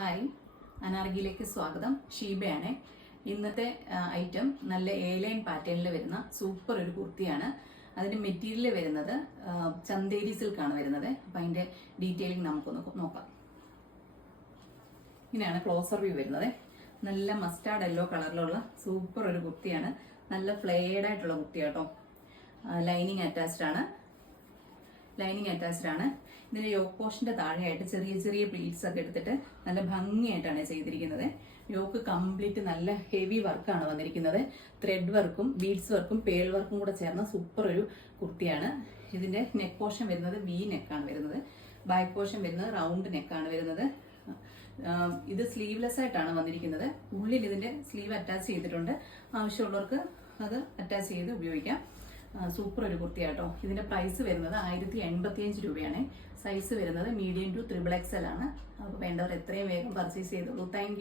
Hi, അനാർഗിയിലേക്ക് സ്വാഗതം. ഷീബയാണ്. ഇന്നത്തെ item നല്ല എ-ലൈൻ പാറ്റേണിൽ വരുന്ന സൂപ്പർ ഒരു കുർത്തിയാണ്. അതിന്റെ മെറ്റീരിയൽ വരുന്നത് ചന്തേരി സിൽക്കാണ് വരുന്നത്. അപ്പം അതിന്റെ ഡീറ്റെയിലിംഗ് നമുക്കൊന്ന് നോക്കാം. ഇങ്ങനെയാണ് ക്ലോസർ വ്യൂ വരുന്നത്. നല്ല മസ്റ്റാർഡ് യെല്ലോ കളറിലുള്ള സൂപ്പർ ഒരു കുർത്തിയാണ്. നല്ല ഫ്ലെയർഡ് ആയിട്ടുള്ള കുർത്തിയാട്ടോ. ലൈനിങ് അറ്റാച്ച്ഡ് ആണ്. ഇതിന്റെ യോക്ക് പോർഷന്റെ താഴെയായിട്ട് ചെറിയ ചെറിയ പ്ലീറ്റ്സ് ഒക്കെ എടുത്തിട്ട് നല്ല ഭംഗിയായിട്ടാണ് ചെയ്തിരിക്കുന്നത്. യോക്ക് കംപ്ലീറ്റ് നല്ല ഹെവി വർക്കാണ് വന്നിരിക്കുന്നത്. ത്രെഡ് വർക്കും ബീഡ്സ് വർക്കും പേൾ വർക്കും കൂടെ ചേർന്ന സൂപ്പർ ഒരു കുർത്തിയാണ്. ഇതിന്റെ നെക്ക് പോർഷൻ വരുന്നത് വി നെക്കാണ് വരുന്നത്. ബാക്ക് പോർഷൻ വരുന്നത് റൗണ്ട് നെക്കാണ് വരുന്നത്. ഇത് സ്ലീവ്ലെസ് ആയിട്ടാണ് വന്നിരിക്കുന്നത്. ഉള്ളിൽ ഇതിന്റെ സ്ലീവ് അറ്റാച്ച് ചെയ്തിട്ടുണ്ട്. ആവശ്യമുള്ളവർക്ക് അത് അറ്റാച്ച് ചെയ്ത് ഉപയോഗിക്കാം. സൂപ്പർ ഒരു കുർത്തിയാട്ടോ. ഇതിന്റെ പ്രൈസ് വരുന്നത് 1085 രൂപയാണ്. സൈസ് വരുന്നത് മീഡിയം ടു XXL ആണ്. അപ്പോൾ വേണ്ടവർ എത്രയും വേഗം പർച്ചേസ് ചെയ്തോളൂ. താങ്ക്